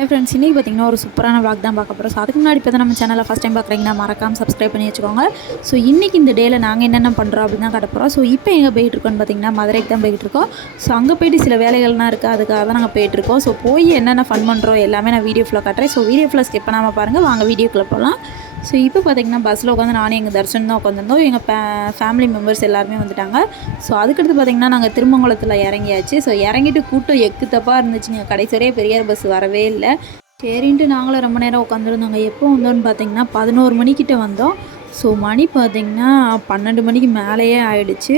Hi friends, இன்றைக்கி பார்த்திங்கன்னா ஒரு சூப்பரான விளாக் தான் பார்க்க போகிறோம். ஸோ அதுக்கு முன்னாடி இப்போ தான் நம்ம சேனலை ஃபஸ்ட் டைம் பார்க்குறீங்கன்னா மறக்காமல் சப்ஸ்கிரைப் பண்ணி வச்சுக்கோங்க. ஸோ இன்றைக்கி இந்த டேயில் நாங்கள் என்னென்ன பண்ணுறோம் அப்படின்னு தான் காட்ட போகிறோம். ஸோ இப்போ எங்கே போயிட்டுருக்கோன்னு பார்த்திங்கன்னா மதுரைக்கு தான் போயிட்டுருக்கோம். ஸோ அங்கே போய்ட்டு சில வேலைகள்லாம் இருக்குது, அதுக்காக தான் நாங்கள் போயிட்டுருக்கோம். ஸோ போய் என்னென்ன ஃபன் பண்ணுறோம் எல்லாமே நான் வீடியோ ஃபுல்லாக காட்டுறேன். ஸோ வீடியோ ஃபுல்லாக ஸ்கிப் பண்ணாமல் பாருங்கள், வாங்க வீடியோக்குள்ளே போகலாம். ஸோ இப்போ பார்த்திங்கன்னா பஸ்ஸில் உட்காந்து நானும் எங்கள் தர்ஷன் தான் உட்காந்துருந்தோம். எங்கள் ஃபேமிலி மெம்பர்ஸ் எல்லாருமே வந்துட்டாங்க. ஸோ அதுக்கடுத்து பார்த்திங்கன்னா நாங்கள் திருமங்கலத்தில் இறங்கியாச்சு. ஸோ இறங்கிட்டு கூட்டம் எக்கு தப்பாக இருந்துச்சுங்க. கடைசி வரையே பெரியார் பஸ் வரவே இல்லை. சரின்ட்டு நாங்களும் ரொம்ப நேரம் உட்காந்துருந்தோங்க. எப்போ வந்தோன்னு பார்த்திங்கன்னா 11 மணிக்கிட்ட வந்தோம். ஸோ மணி பார்த்திங்கன்னா 12 மணிக்கு மேலேயே ஆகிடுச்சு.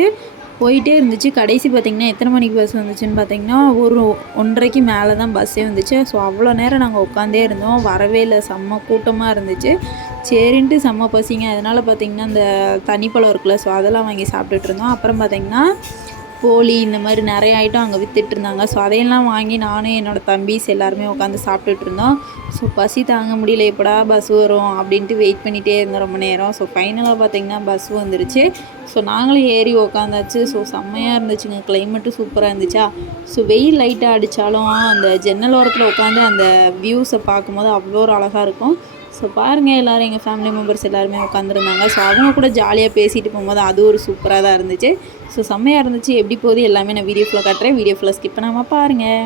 போயிட்டே இருந்துச்சு. கடைசி பார்த்திங்கன்னா எத்தனை மணிக்கு பஸ் வந்துச்சுன்னு பார்த்திங்கன்னா ஒரு 1:30க்கு மேலே தான் பஸ்ஸே வந்துச்சு. ஸோ அவ்வளோ நேரம் நாங்கள் உட்காந்தே இருந்தோம், வரவே இல்லை. செம்ம கூட்டமாக இருந்துச்சு. சரின்ட்டு செம்ம பசிங்க. அதனால் பார்த்திங்கன்னா இந்த தண்ணிப்பழம் இருக்குல்ல, ஸோ அதெல்லாம் வாங்கி சாப்பிட்டுட்டு இருந்தோம். அப்புறம் பார்த்திங்கன்னா போலி இந்த மாதிரி நிறைய ஐட்டம் அங்கே விற்றுட்டு இருந்தாங்க. ஸோ அதையெல்லாம் வாங்கி நானும் என்னோடய தம்பிஸ் எல்லாருமே உட்காந்து சாப்பிட்டுட்டு இருந்தோம். ஸோ பசி தாங்க முடியல, எப்படா பஸ் வரும் அப்படின்ட்டு வெயிட் பண்ணிகிட்டே இருந்தோம் ரொம்ப நேரம். ஸோ ஃபைனலாக பார்த்திங்கன்னா பஸ் வந்துருச்சு. ஸோ நாங்களும் ஏறி உக்காந்தாச்சு. ஸோ செம்மையாக இருந்துச்சுங்க, கிளைமேட்டும் சூப்பராக இருந்துச்சா. ஸோ வெயில் லைட்டாக அடித்தாலும் அந்த ஜன்னல் ஓரத்தில் உட்காந்து அந்த வியூஸை பார்க்கும்போது அவ்வளோ ஒரு அழகாக இருக்கும். ஸோ பாருங்கள், எல்லோரும் எங்கள் ஃபேமிலி மெம்பர்ஸ் எல்லாருமே உட்காந்துருந்தாங்க. ஸோ அவங்க கூட ஜாலியாக பேசிட்டு போகும்போது அது ஒரு சூப்பராக தான் இருந்துச்சு. ஸோ செம்மையாக இருந்துச்சு. எப்படி போகுது எல்லாமே நான் வீடியோ ஃபுல்லாக காட்டுறேன், வீடியோ ஃபுல்லாக ஸ்கிப் பண்ணாமல் பாருங்கள்.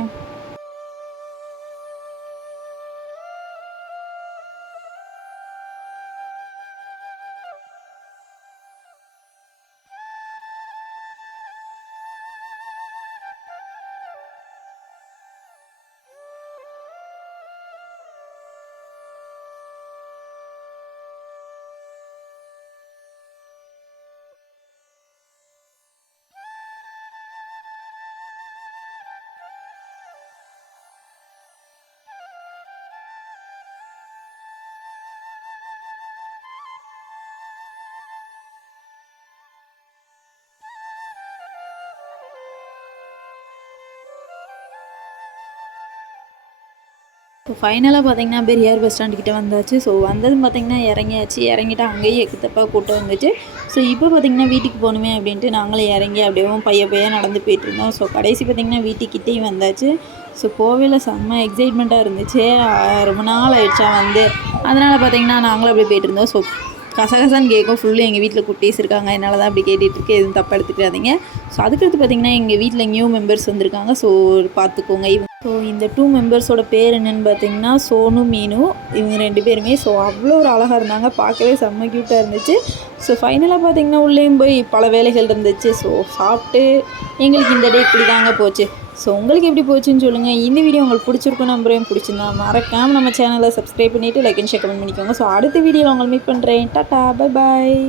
இப்போ ஃபைனலாக பார்த்திங்கன்னா பெரியார் பஸ் ஸ்டாண்டுக்கிட்ட வந்தாச்சு. ஸோ வந்ததும் பார்த்திங்கன்னா இறங்கியாச்சு. இறங்கிட்டு அங்கேயே எக்குத்தப்பாக கூட்டம் வந்துச்சு. ஸோ இப்போ பார்த்திங்கன்னா வீட்டுக்கு போகணுமே அப்படின்ட்டு நாங்களும் இறங்கி அப்படியே பைய நடந்து போயிட்டுருந்தோம். ஸோ கடைசி பார்த்திங்கன்னா வீட்டுக்கிட்டேயும் வந்தாச்சு. ஸோ கோவிலில் செம்ம எக்ஸைட்மெண்ட்டாக இருந்துச்சு. ரொம்ப நாள் ஆயிடுச்சா வந்து, அதனால் பார்த்திங்கன்னா நாங்களும் அப்படியே போயிட்டுருந்தோம். ஸோ கசகசான்னு கேட்கும். ஃபுல்லு எங்கள் வீட்டில் குட்டீஸ் இருக்காங்க, என்னால் தான் அப்படி கேட்டுட்ருக்கு, எதுவும் தப்பாக எடுத்துக்காதீங்க. ஸோ அதுக்கடுத்து பார்த்திங்கன்னா எங்கள் வீட்டில் நியூ மெம்பர்ஸ் வந்திருக்காங்க. ஸோ பார்த்துக்கோங்க. ஸோ இந்த 2 மெம்பர்ஸோட பேர் என்னென்னு பார்த்திங்கன்னா சோனு, மீனு, இவங்க 2 பேருமே. ஸோ அவ்வளோ ஒரு அழகாக இருந்தாங்க, பார்க்கவே செம்ம க்யூட்டாக இருந்துச்சு. ஸோ ஃபைனலாக பார்த்திங்கன்னா உள்ளேயும் போய் பல வேலைகள் இருந்துச்சு. ஸோ சாப்பிட்டு எங்களுக்கு இந்த டே இப்படி தாங்க போச்சு. ஸோ உங்களுக்கு எப்படி போச்சுன்னு சொல்லுங்கள். இந்த வீடியோ உங்களுக்கு பிடிச்சிருக்கும் நம்பரையும் பிடிச்சிருந்தா மறக்காமல் நம்ம சேனலை சப்ஸ்கிரைப் பண்ணிவிட்டு லைக் அண்ட் ஷேர் கமெண்ட் பண்ணிக்கோங்க. ஸோ அடுத்த வீடியோவில் உங்களை மீட் பண்ணுறேன். Tata, bye bye.